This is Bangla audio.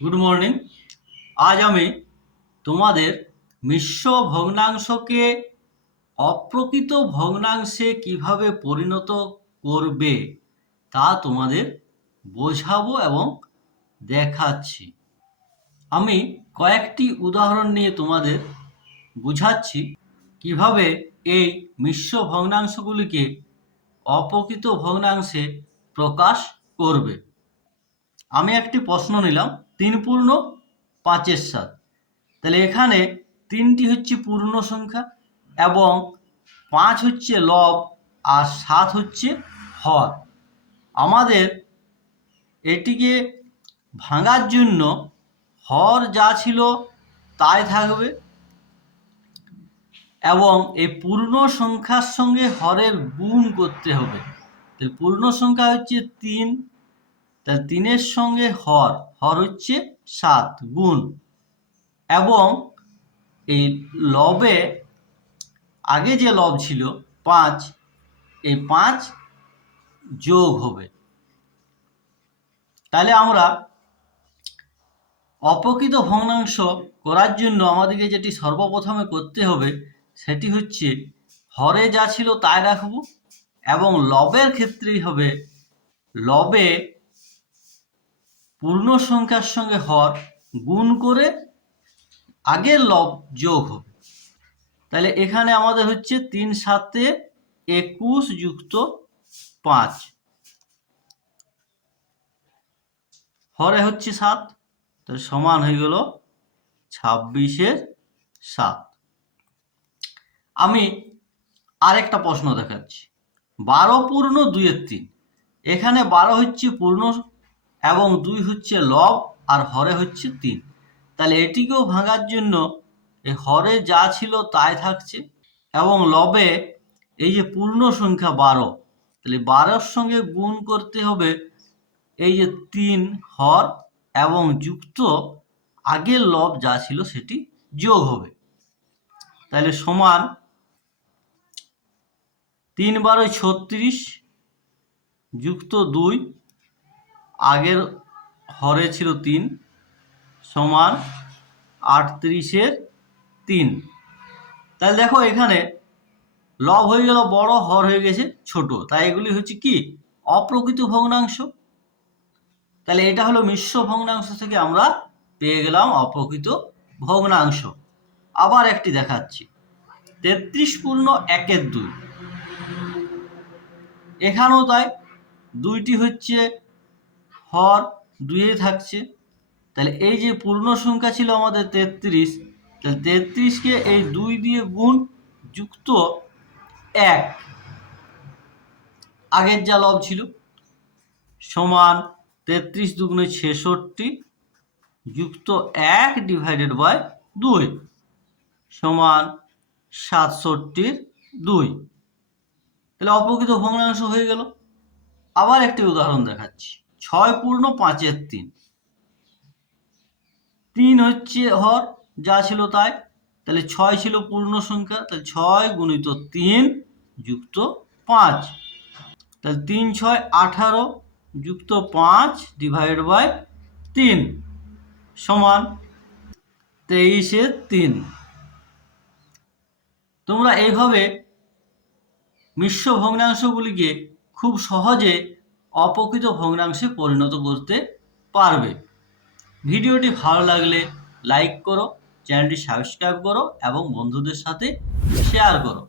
গুড মর্নিং আজ আমি তোমাদের মিশ্র ভগ্নাংশকে অপ্রকৃত ভগ্নাংশে কীভাবে পরিণত করবে তা তোমাদের বোঝাবো এবং দেখাচ্ছি। আমি কয়েকটি উদাহরণ নিয়ে তোমাদের বুঝাচ্ছি কীভাবে এই মিশ্র ভগ্নাংশগুলিকে অপ্রকৃত ভগ্নাংশে প্রকাশ করবে। আমি একটি প্রশ্ন নিলাম। তিন পূর্ণ, পাঁচের সাত। তাহলে এখানে তিনটি হচ্ছে পূর্ণ সংখ্যা এবং পাঁচ হচ্ছে লব আর সাত হচ্ছে হর। আমাদের এটিকে ভাঙার জন্য হর যা ছিল তাই থাকবে এবং এই পূর্ণ সংখ্যার সঙ্গে হরের গুণ করতে হবে। পূর্ণ সংখ্যা হচ্ছে তিন তাহলে তিনের সঙ্গে হর হর হচ্ছে সাত গুণ। এবং এই লবে, আগে যে লব ছিল, পাঁচ, এই পাঁচ যোগ হবে। তাহলে আমরা অপকৃত ভগ্নাংশ করার জন্য আমাদেরকে যেটি সর্বপ্রথমে করতে হবে, সেটি হচ্ছে হরে যা ছিল তাই রাখব, এবং লবের ক্ষেত্রেই হবে লবে পূর্ণ সংখ্যার সঙ্গে হর গুণ করে আগের লব যোগ হবে। তাহলে এখানে আমাদের হচ্ছে তিন সাতে একুশ যুক্ত পাঁচ। হরে হচ্ছে সাত তো সমান হয়ে গেল ছাব্বিশের সাত। আমি আরেকটা প্রশ্ন দেখাচ্ছি। বারো পূর্ণ দুইয়ের তিন। এখানে বারো হচ্ছে পূর্ণ এবং দুই হচ্ছে লব আর হরে হচ্ছে তিন। তাহলে এটিকেও ভাঙার জন্য এই হরে যা ছিল তাই থাকছে এবং লবে এই যে পূর্ণ সংখ্যা বারো, তাহলে বারোর সঙ্গে গুণ করতে হবে এই যে তিন হর এবং যুক্ত আগের লব যা ছিল সেটি যোগ হবে। তাহলে সমান তিন বারো ছত্রিশ, যুক্ত দুই আগের হরে ছিল তিন, সমান আটত্রিশের তিন। তাহলে দেখো এখানে লব হয়ে গেল, বড় হর হয়ে গেছে, ছোট। তাই এগুলি হচ্ছে কি? অপ্রকৃত ভগ্নাংশ। তাহলে এটা হলো মিশ্র ভগ্নাংশ থেকে আমরা পেয়ে গেলাম অপ্রকৃত ভগ্নাংশ। আবার একটি দেখাচ্ছি। তেত্রিশ পূর্ণ একের দুই। এখানেও তাই, দুইটি হচ্ছে হর দুইয়ে থাকছে। তাহলে এই যে পূর্ণ সংখ্যা ছিল আমাদের তেত্রিশ, তাহলে তেত্রিশকে এই দুই দিয়ে গুণ যুক্ত এক। আগের যা লব ছিল, সমান তেত্রিশ দুগুণে ছেষট্টি যুক্ত এক ডিভাইডেড বাই দুই, সমান সাতষট্টির দুই। তাহলে অপ্রকৃত ভগ্নাংশ হয়ে গেল। আবার একটি উদাহরণ দেখাচ্ছি। ছয় পূর্ণ পাঁচের তিন। তিন হচ্ছে হর, যা ছিল তাই। তাহলে ছয় ছিল পূর্ণ সংখ্যা, তাহলে ছয় গুণিত তিন যুক্ত পাঁচ। তাহলে তিন ছয় আঠারো যুক্ত পাঁচ ডিভাইড বাই তিন সমান তেইশের তিন। তোমরা এইভাবে মিশ্র ভগ্নাংশগুলিকে খুব সহজে অপ্রকৃত ভগ্নাংশে পরিণত করতে পারবে। ভিডিওটি ভালো লাগলে লাইক করো, চ্যানেলটি সাবস্ক্রাইব করো এবং বন্ধুদের সাথে শেয়ার করো।